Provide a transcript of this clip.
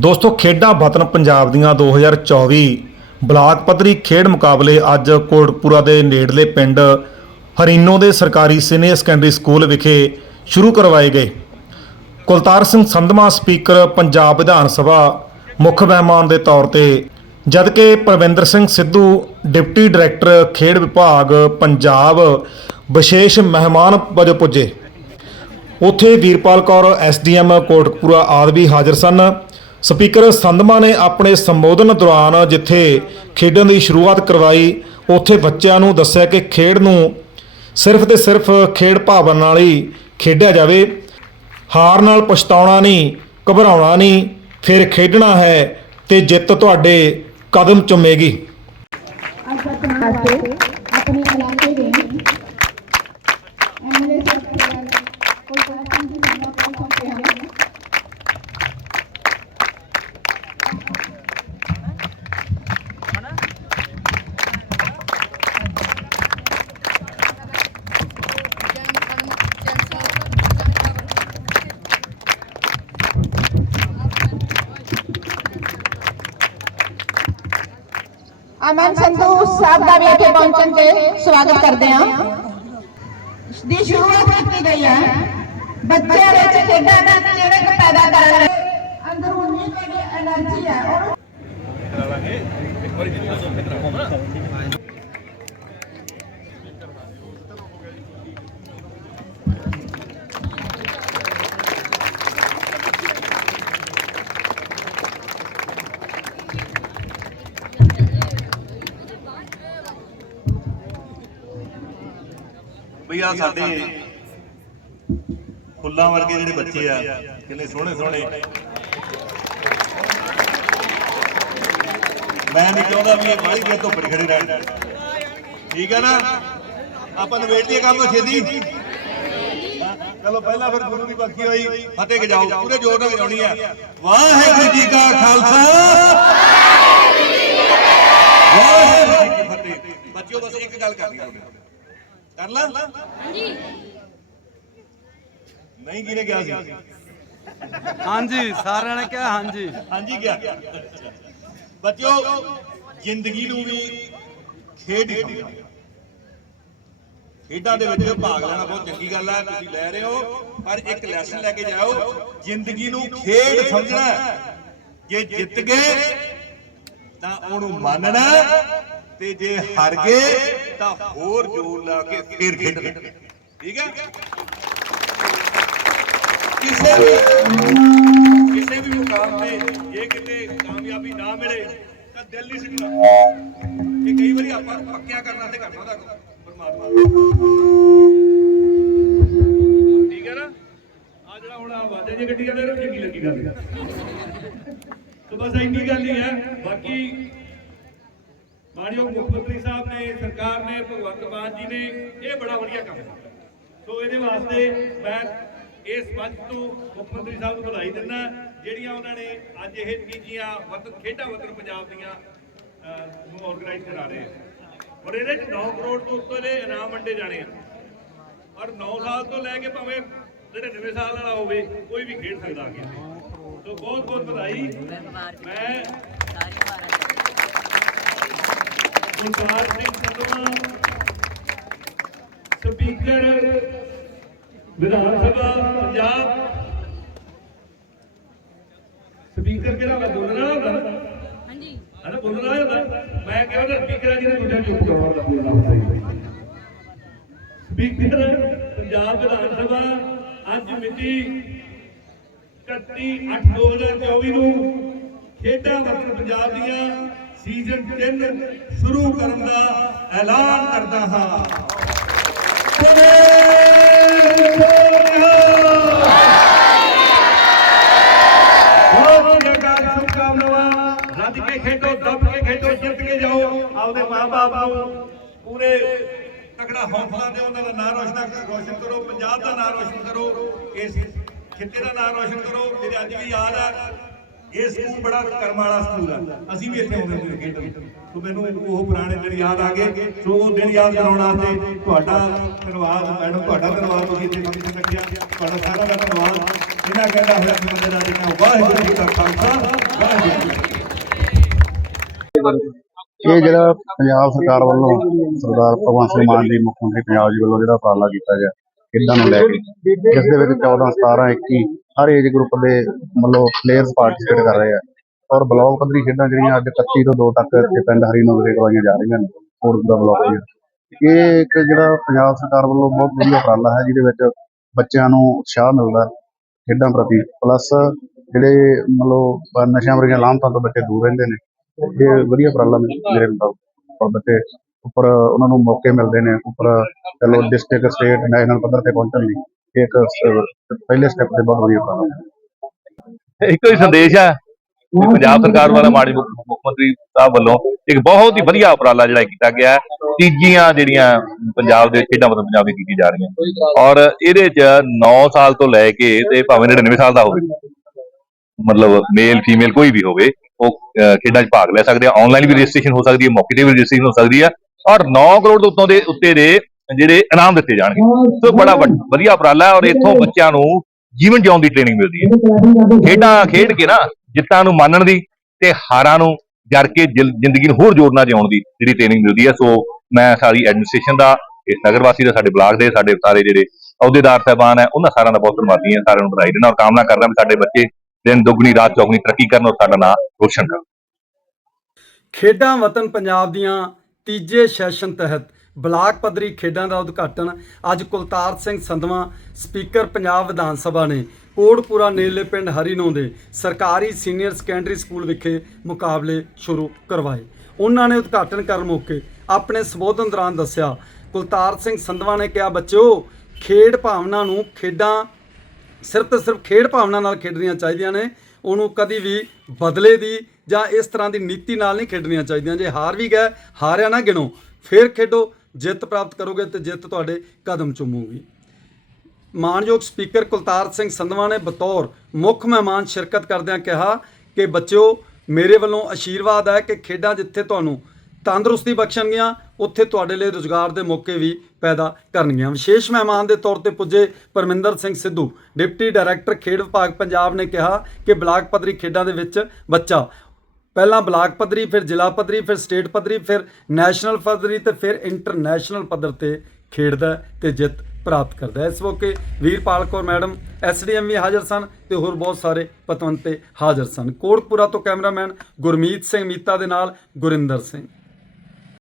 ਦੋਸਤੋ, ਖੇਡਾਂ ਵਤਨ ਪੰਜਾਬ ਦੀਆਂ 2024 ਬਲਾਕ ਪੱਧਰੀ ਖੇਡ ਮੁਕਾਬਲੇ ਅੱਜ ਕੋਟਪੂਰਾ ਦੇ ਨੇੜਲੇ ਪਿੰਡ ਹਰੀਨੋ ਦੇ ਸਰਕਾਰੀ ਸੀਨੀਅਰ ਸੈਕੰਡਰੀ ਸਕੂਲ ਵਿਖੇ ਸ਼ੁਰੂ ਕਰਵਾਏ ਗਏ। ਕੁਲਤਾਰ ਸਿੰਘ ਸੰਧਮਾ, ਸਪੀਕਰ, ਪੰਜਾਬ ਵਿਧਾਨ ਸਭਾ ਮੁੱਖ ਮਹਿਮਾਨ ਦੇ ਤੌਰ ਤੇ, ਜਦਕਿ ਪ੍ਰਵਿੰਦਰ ਸਿੰਘ ਸਿੱਧੂ, ਡਿਪਟੀ ਡਾਇਰੈਕਟਰ, ਖੇਡ ਵਿਭਾਗ, ਪੰਜਾਬ ਵਿਸ਼ੇਸ਼ ਮਹਿਮਾਨ ਵਜੋਂ ਪੁੱਜੇ। ਉੱਥੇ ਵੀਰਪਾਲ ਕੌਰ, ਐਸਡੀਐਮ ਕੋਟਕਪੂਰਾ ਆਦਿ ਵੀ ਹਾਜ਼ਰ ਸਨ। ਸਪੀਕਰ ਸੰਧਮਾ ਨੇ ਆਪਣੇ ਸੰਬੋਧਨ ਦੌਰਾਨ ਜਿੱਥੇ ਖੇਡਾਂ ਦੀ ਸ਼ੁਰੂਆਤ ਕਰਵਾਈ, ਉੱਥੇ ਬੱਚਿਆਂ ਨੂੰ ਦੱਸਿਆ ਕਿ ਖੇਡ ਨੂੰ ਸਿਰਫ ਤੇ ਸਿਰਫ ਖੇਡ ਭਾਵਨਾ ਨਾਲ ਹੀ ਖੇਡਿਆ ਜਾਵੇ। ਹਾਰ ਨਾਲ ਪਛਤਾਉਣਾ ਨਹੀਂ, ਘਬਰਾਉਣਾ ਨਹੀਂ, ਫਿਰ ਖੇਡਣਾ ਹੈ ਤੇ ਜਿੱਤ ਤੁਹਾਡੇ ਕਦਮ ਚੁੰਮੇਗੀ। ਅੱਜ ਬਚਣਾ ਵਾਸਤੇ ਆਪਣੇ ਇਲਾਕੇ ਦੇ ਐਮਐਲਏ ਸਾਹਿਬ ਕੋਲਕਾਤਾ ਸਿੰਘ ਜੀ ਨੂੰ ਕੋਲ ਸੌਂਪੇ ਹਨ ਹਰਮਨ ਸੰਧੂ ਸਾਹਿਬ ਦਾ ਵੀ ਇੱਥੇ ਪਹੁੰਚਣ ਤੇ ਸਵਾਗਤ ਕਰਦੇ ਹਾਂ। ਦੀ ਸ਼ੁਰੂਆਤ ਕੀਤੀ ਗਈ ਹੈ। ਬੱਚਿਆਂ ਵਿੱਚ ਖੇਡਾਂ ਦਾ ਚਿੜਕ ਪੈਦਾ ਕਰਨ ਲਈ ਅੰਦਰੂਨੀ ਜਿਹੜੀ એનર્ਜੀ ਹੈ ਉਹ ਕਰਾਵਾਂਗੇ ਇੱਕ ਵਾਰੀ ਜਿੰਨਾ ਸੋਚੇ ਕਰਾਵਾਂਗੇ ਬਈ ਆ ਸਾਡੇ ਫੁੱਲਾਂ ਵਰਗੇ ਜਿਹੜੇ ਬੱਚੇ ਆ, ਕਿੰਨੇ ਸੋਹਣੇ ਸੋਹਣੇ। ਮੈਂ ਨਹੀਂ ਚਾਹੁੰਦਾ ਵੀ ਇਹ ਬਾਹਲੀ ਦੇਰ ਧੁੱਪ 'ਚ ਖੜੇ ਰਹਿਣ। ਠੀਕ ਹੈ ਨਾ? ਆਪਾਂ ਨਵੇੜੀਏ ਕੰਮ ਛੇਦੀ ਚਲੋ, ਪਹਿਲਾਂ ਫਿਰ ਗੁਰੂ ਦੀ ਬਖਸ਼ੀ ਹੋਈ, ਫਤਿਹ ਗਜਾਓ ਪੂਰੇ ਜ਼ੋਰ ਨਾਲ ਗਜਾਉਣੀ ਆ। ਵਾਹਿਗੁਰੂ ਜੀ ਕਾ ਖਾਲਸਾ। ਵਾਹਿਗੁਰੂ ਜੀ ਕੀ ਫਤਿਹ। ਬੱਚਿਓ, ਬਸ ਇੱਕ ਗੱਲ ਕਰਨੀ ਹੈ ਕਰ ਲਾਂ। ਹਾਂਜੀ। ਨਹੀਂ ਕਿਹਨੇ ਗਿਆ ਸੀ? ਹਾਂਜੀ ਸਾਰਿਆਂ ਨੇ ਕਿਹਾ ਹਾਂਜੀ। ਹਾਂਜੀ ਗਿਆ ਬੱਚਿਓ ਜ਼ਿੰਦਗੀ ਨੂੰ ਵੀ ਖੇਡ ਹੀ ਸਮਝੋ। ਖੇਡਾਂ ਦੇ ਵਿੱਚ ਭਾਗ ਲੈਣਾ ਬਹੁਤ ਚੰਗੀ ਗੱਲ ਹੈ ਤੁਸੀਂ ਲੈ ਰਹੇ ਹੋ ਪਰ ਇੱਕ ਲੈਸਨ ਲੈ ਕੇ ਜਾਓ ਜ਼ਿੰਦਗੀ ਨੂੰ ਖੇਡ ਸਮਝਣਾ ਹੈ। ਜੇ ਜਿੱਤ ਗਏ ਤਾਂ ਉਹਨੂੰ ਮੰਨਣਾ ਤੇ ਜੇ ਹਾਰ ਗਏ ਤਾਂ ਹੋਰ ਜ਼ੋਰ ਲਾ ਕੇ ਫੇਰ ਖੇਡਣਾ। ਠੀਕ ਹੈ? ਕਿਸੇ ਵੀ ਕਿਸੇ ਵੀ ਮੁਕਾਮ ਤੇ ਜੇ ਕਿਤੇ ਕਾਮਯਾਬੀ ਨਾ ਮਿਲੇ, ਤਾਂ ਦਿਲ ਨਹੀਂ ਸਿੱਖਣਾ ਇਹ ਕਈ ਵਾਰੀ ਆਪਾਂ ਪੱਕਿਆ ਕਰਨ ਤੇ ਕਰਨਾ ਦਾ ਪਰਮਾਤਮਾ ਠੀਕ ਹੈ ਨਾ? ਆ ਜਿਹੜਾ ਹੁਣ ਆਵਾਜ਼ਾਂ ਦੀ ਗੱਡੀਆਂ ਦੇ ਚੰਗੀ ਲੱਗੀ ਗੱਲ। ਸੋ ਬਸ ਇੰਨੀ ਗੱਲ ਹੀ ਹੈ। ਬਾਕੀ ਮਾਨਯੋਗ ਮੁੱਖ ਮੰਤਰੀ ਸਾਹਿਬ ਨੇ ਸਰਕਾਰ ਨੇ ਭਗਵੰਤ ਮਾਨ ਜੀ ਨੇ ਇਹ ਬੜਾ ਵਧੀਆ ਕੰਮ ਕੀਤਾ। ਸੋ ਇਹਦੇ ਵਾਸਤੇ ਮੈਂ ਇਸ ਮੰਚ ਤੋਂ ਮੁੱਖ ਮੰਤਰੀ ਸਾਹਿਬ ਨੂੰ ਵਧਾਈ ਦਿੰਦਾ ਜਿਹੜੀਆਂ ਉਹਨਾਂ ਨੇ ਅੱਜ ਇਹ ਤੀਜੀਆਂ ਵਤਨ ਖੇਡਾਂ ਵਤਨ ਪੰਜਾਬ ਦੀਆਂ ਅਹ, ਨੂੰ ਆਰਗੇਨਾਈਜ਼ ਕਰਾ ਰਹੇ ਆ। ਔਰ ਇਹਦੇ ਚ 9 ਕਰੋੜ ਤੋਂ ਉੱਤੇ ਦੇ ਇਨਾਮ ਵੰਡੇ ਜਾਣੇ ਆ। ਔਰ 9 ਸਾਲ ਤੋਂ ਲੈ ਕੇ ਭਾਵੇਂ 99 ਸਾਲ ਵਾਲਾ ਹੋਵੇ ਕੋਈ ਵੀ ਖੇਡ ਸਕਦਾ ਆ ਸੋ ਬਹੁਤ ਬਹੁਤ ਵਧਾਈ। ਮੈਂ ਗੁਰਦਾਰ ਸਿੰਘ ਸੰਧਵਾ ਸਪੀਕਰ ਵਿਧਾਨ ਸਭਾ ਪੰਜਾਬ ਸਪੀਕਰ ਕਿਹੜਾ ਹੁੰਦਾ ਬੋਲਣਾ ਹੁੰਦਾ ਹਾਂਜੀ ਹਨਾ ਬੋਲਣਾ ਹੁੰਦਾ ਮੈਂ ਕਿਹਾ ਨਾ ਜਿਹਨੇ ਦੂਜਾ ਚੁੱਪ ਕਰਾਉਣਾ ਹੁੰਦਾ ਬੋਲਣਾ ਹੁੰਦਾ ਸਪੀਕਰ ਪੰਜਾਬ ਵਿਧਾਨ ਸਭਾ, ਅੱਜ ਮਿਤੀ 31 8 2024 ਨੂੰ ਖੇਡਾਂ ਵਤਨ ਪੰਜਾਬ ਦੀਆਂ ਸੀਜ਼ਨ 3 ਸ਼ੁਰੂ ਕਰਨ ਦਾ ਐਲਾਨ ਕਰਦਾ ਹਾਂ। ਰੱਜ ਕੇ ਖੇਡੋ, ਦੱਬ ਕੇ ਖੇਡੋ, ਜਿੱਤ ਕੇ ਜਾਓ। ਆਪਦੇ ਮਾਪੇ ਨੂੰ ਪੂਰੇ ਤਕੜਾ ਹੌਸਲਾ ਦਿਓ, ਉਹਨਾਂ ਦਾ ਨਾਮ ਰੋਸ਼ਨ ਰੋਸ਼ਨ ਕਰੋ, ਪੰਜਾਬ ਦਾ ਨਾਮ ਰੋਸ਼ਨ ਕਰੋ, ਇਸ ਖਿੱਤੇ ਦਾ ਨਾਮ ਰੋਸ਼ਨ ਕਰੋ ਮੇਰੇ ਅੱਜ ਵੀ ਯਾਦ ਆ। ਇਹ ਸਕੂਲ ਬੜਾ ਕਰਮ ਵਾਲਾ ਸਕੂਲ ਆ। ਅਸੀਂ ਵੀ ਇੱਥੇ ਆਉਂਦੇ ਹੁੰਦੇ ਖੇਡਣ। ਸੋ ਮੈਨੂੰ ਉਹ ਪੁਰਾਣੇ ਦਿਨ ਯਾਦ ਆ ਗਏ। ਸੋ ਉਹ ਦਿਨ ਯਾਦ ਕਰਾਉਣ ਵਾਸਤੇ ਤੁਹਾਡਾ ਧੰਨਵਾਦ, ਮੈਡਮ, ਤੁਹਾਡਾ ਧੰਨਵਾਦ ਤੁਸੀਂ ਇੱਥੇ ਮੰਗ ਸਕਿਆ ਤੁਹਾਡਾ ਸਾਰਾ ਦਾ ਧੰਨਵਾਦ। ਇਹਨਾਂ ਕਹਿੰਦਾ ਹੋਇਆ ਕਿ ਬੰਦੇ ਦਾ ਦੇਖਿਆ, ਵਾਹਿਗੁਰੂ ਜੀ ਕਾ ਖਾਲਸਾ, ਵਾਹਿਗੁਰੂ ਜੀ ਇਹ ਜਿਹੜਾ ਪੰਜਾਬ ਸਰਕਾਰ ਵੱਲੋਂ ਸਰਦਾਰ ਭਗਵੰਤ ਸਿੰਘ ਮਾਨ ਜੀ ਮੁੱਖ ਮੰਤਰੀ ਪੰਜਾਬ ਜੀ ਵੱਲੋਂ ਜਿਹੜਾ ਉਪਰਾਲਾ ਕੀਤਾ ਗਿਆ ਖੇਡਾਂ ਨੂੰ ਲੈ ਕੇ? ਜਿਸ ਦੇ ਵਿੱਚ 14 17 21 ਹਰ ਏਜ ਗਰੁੱਪ ਦੇ ਮਤਲਬ ਪਲੇਅਰਸ ਪਾਰਟਿਸਿਪੇਟ ਕਰ ਰਹੇ ਆ। ਔਰ ਬਲਾਕ ਪੱਧਰੀ ਖੇਡਾਂ ਜਿਹੜੀਆਂ ਅੱਜ 31 ਤੋਂ 2 ਤੱਕ ਇੱਥੇ ਪਿੰਡ ਹਰੀਨੋ ਵਿਖੇ ਕਰਵਾਈਆਂ ਜਾ ਰਹੀਆਂ ਨੇ ਸਪੋਰਟਸ ਦਾ ਬਲਾਕ ਜੀ ਇਹ ਇੱਕ ਜਿਹੜਾ ਪੰਜਾਬ ਸਰਕਾਰ ਵੱਲੋਂ ਬਹੁਤ ਵਧੀਆ ਉਪਰਾਲਾ ਹੈ, ਜਿਹਦੇ ਵਿੱਚ ਬੱਚਿਆਂ ਨੂੰ ਉਤਸ਼ਾਹ ਮਿਲਦਾ ਖੇਡਾਂ ਪ੍ਰਤੀ। ਪਲੱਸ ਜਿਹੜੇ ਮਤਲਬ ਨਸ਼ਿਆਂ ਵਰਗੀਆਂ ਲਾਮਤਾਂ ਤੋਂ ਬੱਚੇ ਦੂਰ ਰਹਿੰਦੇ ਨੇ, ਇਹ ਵਧੀਆ ਉਪਰਾਲਾ ਮੇ- ਮੇਰੇ ਮੁਤਾਬਕ ਔਰ ਬੱਚੇ ਉੱਪਰ ਉਹਨਾਂ ਨੂੰ ਮੌਕੇ ਮਿਲਦੇ ਨੇ ਉੱਪਰ ਚਲੋ ਡਿਸਟ੍ਰਿਕਟ ਸਟੇਟ ਨੈਸ਼ਨਲ ਪੱਧਰ ਤੇ ਪਹੁੰਚਣ ਲਈ ਇਹ ਇੱਕ ਸ- ਪਹਿਲੇ ਸਟੈਪ ਤੇ ਬਹੁਤ ਵਧੀਆ ਉਪਰਾਲਾ ਹੈ। ਇੱਕੋ ਹੀ ਸੰਦੇਸ਼ ਹੈ ਕਿ ਪੰਜਾਬ ਸਰਕਾਰ ਵਾਲਾ ਮਾੜੀ ਮੁੱਖ ਮੁੱਖ ਮੰਤਰੀ ਸਾਹਿਬ ਵੱਲੋਂ ਇੱਕ ਬਹੁਤ ਹੀ ਵਧੀਆ ਉਪਰਾਲਾ ਜਿਹੜਾ ਕੀਤਾ ਗਿਆ ਹੈ ਤੀਜੀਆਂ ਜਿਹੜੀਆਂ ਪੰਜਾਬ ਦੇ ਖੇਡਾਂ ਮਤਲਬ ਪੰਜਾਬ ਵਿੱਚ ਕੀਤੀ ਜਾ ਰਹੀਆਂ। ਔਰ ਇਹਦੇ ਚ 9 ਸਾਲ ਤੋਂ ਲੈ ਕੇ ਤੇ ਭਾਵੇਂ 99 ਸਾਲ ਦਾ ਹੋਵੇ ਮਤਲਬ ਮੇਲ ਫੀਮੇਲ ਕੋਈ ਵੀ ਹੋਵੇ ਉਹ ਅਹ, ਖੇਡਾਂ 'ਚ ਭਾਗ ਲੈ ਸਕਦੇ ਆ ਆਨਲਾਈਨ ਵੀ ਰਜਿਸਟ੍ਰੇਸ਼ਨ ਹੋ ਸਕਦੀ ਹੈ ਮੌਕੇ ਤੇ ਵੀ ਰਜਿਸਟ੍ਰੇਸ਼ਨ ਹੋ ਸਕਦੀ ਹੈ ਔਰ 9 ਕਰੋੜ ਤੋਂ ਉੱਤੋਂ ਦੇ ਉੱਤੇ ਦੇ ਜਿਹੜੇ ਇਨਾਮ ਦਿੱਤੇ ਜਾਣਗੇ। ਸੋ ਬੜਾ ਵਧੀਆ ਉਪਰਾਲਾ ਔਰ ਇੱਥੋਂ ਬੱਚਿਆਂ ਨੂੰ ਜੀਵਨ ਜਿਉਣ ਦੀ ਟ੍ਰੇਨਿੰਗ ਮਿਲਦੀ ਹੈ। ਖੇਡਾਂ ਖੇਡ ਕੇ ਨਾ ਜਿੱਤਾਂ ਨੂੰ ਮੰਨਣ ਦੀ ਤੇ ਹਾਰਾਂ ਨੂੰ ਜਰ ਕੇ ਜ਼ਿੰਦਗੀ ਨੂੰ ਹੋਰ ਜੋੜਨਾ ਜਿਉਣ ਦੀ ਜਿਹੜੀ ਟ੍ਰੇਨਿੰਗ ਮਿਲਦੀ ਹੈ। ਸੋ ਮੈਂ ਸਾਰੀ ਐਡਮਿਨਿਸਟ੍ਰੇਸ਼ਨ ਦਾ, ਇਸ ਨਗਰ ਵਾਸੀ ਦਾ, ਸਾਡੇ ਬਲਾਕ ਦੇ, ਸਾਡੇ ਸਾਰੇ ਜਿਹੜੇ ਅਹੁਦੇਦਾਰ ਸਾਹਿਬਾਨ ਹੈ, ਉਹਨਾਂ ਸਾਰਿਆਂ ਦਾ ਬਹੁਤ ਧੰਨਵਾਦੀ ਹਾਂ। ਸਾਰਿਆਂ ਨੂੰ ਵਧਾਈ ਦਿੰਦਾ ਔਰ ਕਾਮਨਾ ਕਰਦਾ ਵੀ ਸਾਡੇ ਬੱਚੇ ਦਿਨ ਦੁੱਗਣੀ, ਰਾਤ ਚੌਗਣੀ ਤਰੱਕੀ ਕਰਨ ਔਰ ਸਾਡਾ ਨਾਮ ਰੋਸ਼ਨ ਕਰਨ। ਖੇਡਾਂ ਵਤਨ ਪੰਜਾਬ ਦੀਆਂ ਤੀਜੇ ਸੈਸ਼ਨ ਤਹਿਤ ਬਲਾਕ ਪੱਧਰੀ ਖੇਡਾਂ ਦਾ ਉਦਘਾਟਨ ਅੱਜ ਕੁਲਤਾਰ ਸਿੰਘ ਸੰਧਵਾ, ਸਪੀਕਰ ਪੰਜਾਬ ਵਿਧਾਨ ਸਭਾ ਨੇ ਕੋੜਪੁਰਾ ਨੇਲੇ ਪਿੰਡ ਹਰੀਨੋ ਦੇ ਸਰਕਾਰੀ ਸੀਨੀਅਰ ਸੈਕੰਡਰੀ ਸਕੂਲ ਵਿਖੇ ਮੁਕਾਬਲੇ ਸ਼ੁਰੂ ਕਰਵਾਏ। ਉਹਨਾਂ ਨੇ ਉਦਘਾਟਨ ਕਰਨ ਮੌਕੇ ਆਪਣੇ ਸੰਬੋਧਨ ਦੌਰਾਨ ਦੱਸਿਆ, ਕੁਲਤਾਰ ਸਿੰਘ ਸੰਧਵਾ ਨੇ ਕਿਹਾ, ਬੱਚਿਓ, ਖੇਡ ਭਾਵਨਾ ਨੂੰ ਖੇਡਾਂ ਸਿਰਫ ਤੇ ਸਿਰਫ ਖੇਡ ਭਾਵਨਾ ਨਾਲ ਖੇਡਣੀਆਂ ਚਾਹੀਦੀਆਂ ਨੇ। ਉਹਨੂੰ ਕਦੀ ਵੀ ਬਦਲੇ ਦੀ ਜਾਂ ਇਸ ਤਰ੍ਹਾਂ ਦੀ ਨੀਤੀ ਨਾਲ ਨਹੀਂ ਖੇਡਣੀਆਂ ਚਾਹੀਦੀਆਂ। ਜੇ ਹਾਰ ਵੀ ਗਏ, ਹਾਰਿਆ ਨਾ ਗਿਣੋ, ਫਿਰ ਖੇਡੋ, ਜਿੱਤ ਪ੍ਰਾਪਤ ਕਰੋਗੇ ਤੇ ਜਿੱਤ ਤੁਹਾਡੇ ਕਦਮ ਚੁੰਮੂਗੀ। ਮਾਨਯੋਗ ਸਪੀਕਰ ਕੁਲਤਾਰ ਸਿੰਘ ਸੰਧਵਾ ਨੇ ਬਤੌਰ ਮੁੱਖ ਮਹਿਮਾਨ ਸ਼ਿਰਕਤ ਕਰਦਿਆਂ ਕਿਹਾ ਕਿ ਬੱਚਿਓ, ਮੇਰੇ ਵੱਲੋਂ ਆਸ਼ੀਰਵਾਦ ਹੈ ਕਿ ਖੇਡਾਂ ਜਿੱਥੇ ਤੁਹਾਨੂੰ ਤੰਦਰੁਸਤੀ ਬਖਸ਼ਣਗੀਆਂ, ਉੱਥੇ ਤੁਹਾਡੇ ਲਈ ਰੁਜ਼ਗਾਰ ਦੇ ਮੌਕੇ ਵੀ ਪੈਦਾ ਕਰਨਗੀਆਂ। ਵਿਸ਼ੇਸ਼ ਮਹਿਮਾਨ ਦੇ ਤੌਰ ਤੇ ਪੁੱਜੇ ਪਰਮਿੰਦਰ ਸਿੰਘ ਸਿੱਧੂ। ਡਿਪਟੀ ਡਾਇਰੈਕਟਰ ਖੇਡ ਵਿਭਾਗ ਪੰਜਾਬ ਨੇ ਕਿਹਾ ਕਿ ਬਲਾਕ ਪੱਧਰੀ ਖੇਡਾਂ ਦੇ ਵਿੱਚ ਬੱਚਾ ਪਹਿਲਾਂ ਬਲਾਕ ਪੱਧਰੀ, ਫਿਰ ਜ਼ਿਲ੍ਹਾ ਪੱਧਰੀ, ਫਿਰ ਸਟੇਟ ਪੱਧਰੀ, ਫਿਰ ਨੈਸ਼ਨਲ ਪੱਧਰੀ ਤੇ ਫਿਰ ਇੰਟਰਨੈਸ਼ਨਲ ਪੱਧਰ ਤੇ ਖੇਡਦਾ ਹੈ ਤੇ ਜਿੱਤ ਪ੍ਰਾਪਤ ਕਰਦਾ ਇਸ ਮੌਕੇ ਵੀਰਪਾਲ ਕੌਰ ਮੈਡਮ ਐਸਡੀਐਮ ਵੀ ਹਾਜ਼ਰ ਸਨ ਤੇ ਹੋਰ ਬਹੁਤ ਸਾਰੇ ਪਤਵੰਤੇ ਹਾਜ਼ਰ ਸਨ। ਕੋਟਪੁਰਾ ਤੋਂ ਕੈਮਰਾਮੈਨ ਗੁਰਮੀਤ ਸਿੰਘ ਮੀਤਾ ਦੇ ਨਾਲ ਗੁਰਿੰਦਰ ਸਿੰਘ।